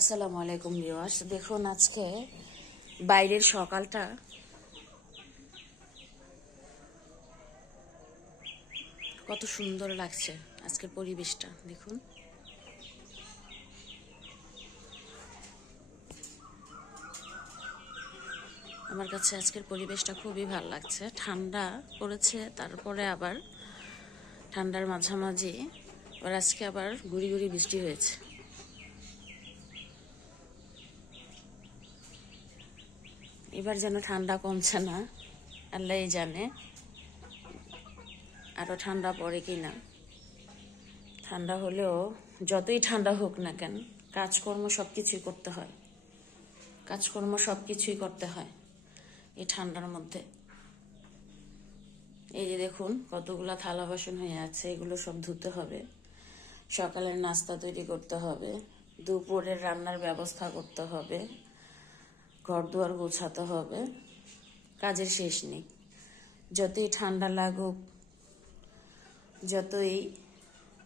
আসসালামু আলাইকুম ভিউয়ার্স, দেখুন আজকে বাইরের সকালটা কত সুন্দর লাগছে। আজকের পরিবেশটা দেখুন। আমার কাছে আজকের পরিবেশটা খুবই ভালো লাগছে। ঠান্ডা পড়েছে, তারপরে আবার ঠান্ডার মাঝামাঝি আবার আজকে আবার গুড়ি গুড়ি বৃষ্টি হয়েছে। এবার যেন ঠান্ডা কমছে না, আল্লাহই জানে আরো ঠান্ডা পড়ে কিনা। ঠান্ডা হলেও যতই ঠান্ডা হোক না কেন, কাজকর্ম সব কিছুই করতে হয়। এই ঠান্ডার মধ্যে। এই যে দেখুন কতগুলা থালা বাসন হয়ে আছে, এগুলো সব ধুতে হবে। সকালের নাস্তা তৈরি করতে হবে, দুপুরের রান্নার ব্যবস্থা করতে হবে, ঘর দুয়ার গোছাতে হবে। কাজের শেষ নেই। যতই ঠান্ডা লাগুক, যতই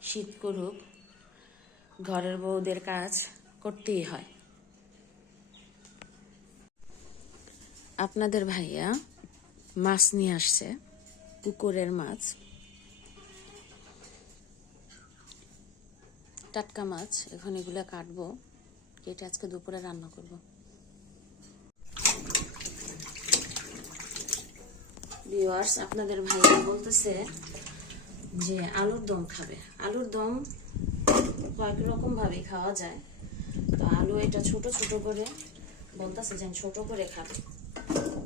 শীত করুক, ঘরের বউদের কাজ করতেই হয়। আপনাদের ভাইয়া মাছ নিয়ে আসছে, পুকুরের মাছ, টাটকা মাছ। এখন এগুলো কাটবো, কেটে আজকে দুপুরে রান্না করব। ভিউয়ার্স, আপনাদের ভাইয়া বলতেছে যে আলুর দম খাবে। আলুর দম কয়েক রকম ভাবে খাওয়া যায়, তো আলু এটা ছোট ছোট করে বলতেছে যে ছোট করে খাবে।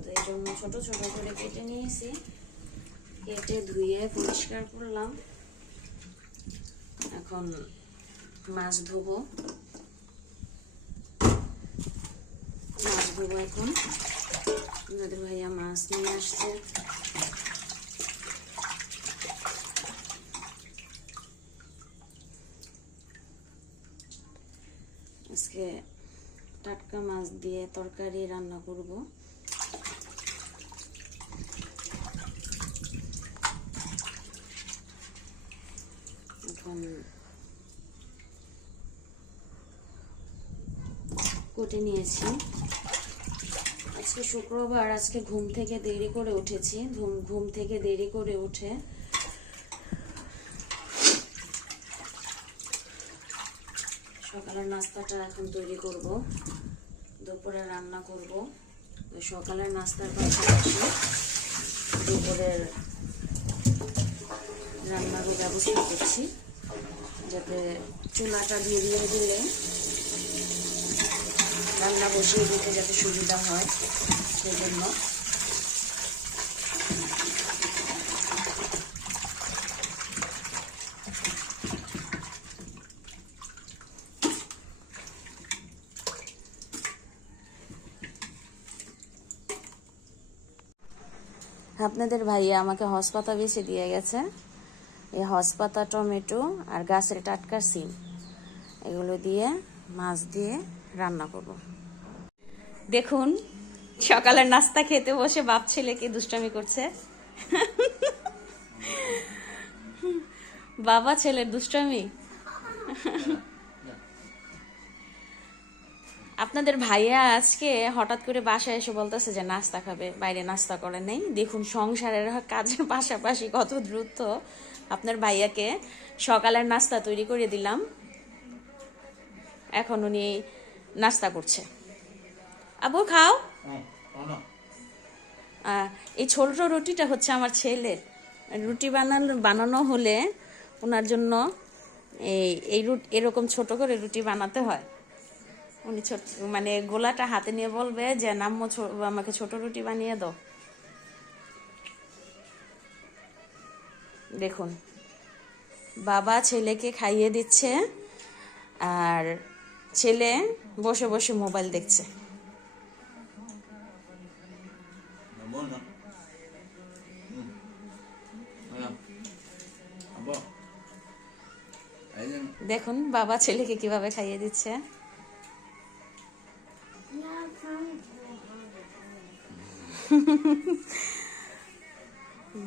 তো এই জন্য ছোট ছোট করে কেটে নিয়েছি, কেটে ধুয়ে পরিষ্কার করলাম। এখন মাছ ধোবো এখন। আমাদের ভাইয়া মাছ নিয়ে আসছে। আজকে টাটকা মাছ দিয়ে তরকারি রান্না করব। এখন কেটে নিয়েছি। আজকে শুক্রবার, আজকে ঘুম থেকে দেরি করে উঠেছি। ঘুম থেকে দেরি করে উঠে সকালের নাস্তাটা এখন তৈরি করব, দুপুরে রান্না করব। সকালের নাস্তার পাশাপাশি দুপুরের রান্নারও ব্যবস্থা করছি, যাতে চুলাটা ধরিয়ে দিলে রান্না বসিয়ে দিতে যাতে সুবিধা হয়, সেই জন্য। আপনাদের ভাইয়া আমাকে হসপাতা বেছে দিয়ে গেছে। এই হসপাতা, টমেটো আর গাছের টাটকা সিম, এগুলো দিয়ে মাছ দিয়ে রান্না করব। দেখুন সকালের নাস্তা খেতে বসে বাপ ছেলে কি দুষ্টামি করছে। বাবা ছেলের দুষ্টামি। আপনাদের ভাইয়া আজকে হঠাৎ করে বাসায় এসে বলতেছে যে নাস্তা খাবে, বাইরে নাস্তা করে নেই। দেখুন সংসারের কাজের পাশাপাশি কত দ্রুত আপনার ভাইয়াকে সকালের নাস্তা তৈরি করে দিলাম। এখন উনি নাস্তা করছে। আবু খাও। এই ছোট রুটিটা হচ্ছে আমার ছেলের। রুটি বানানো হলে ওনার জন্য এরকম ছোট করে রুটি বানাতে হয়। উনি ছোট মানে গোলাটা হাতে নিয়ে বলবে যে নাম্মু আমাকে ছোট রুটি বানিয়ে দাও। দেখুন বাবা ছেলেকে খাইয়ে দিচ্ছে, আর ছেলে বসে বসে মোবাইল দেখছে। দেখুন বাবা ছেলেকে কিভাবে খাইয়ে দিচ্ছে।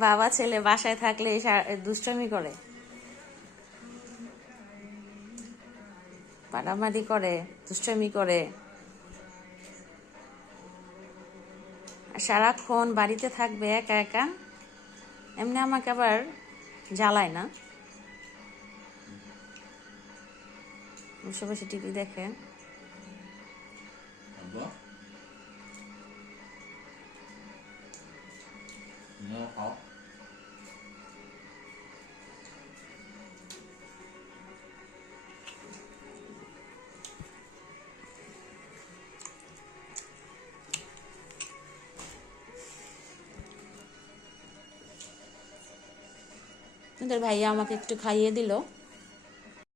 বাবা ছেলে বাসায় থাকলে দুষ্টামি করে। মারামারি করে, দুষ্টামি করে, সারাক্ষণ বাড়িতে থাকবে একা একা। এমনি আমাকে আবার জ্বালায় না, বসে বসে টিভি দেখে। তোদের ভাইয়া আমাকে একটু খাইয়ে দিল।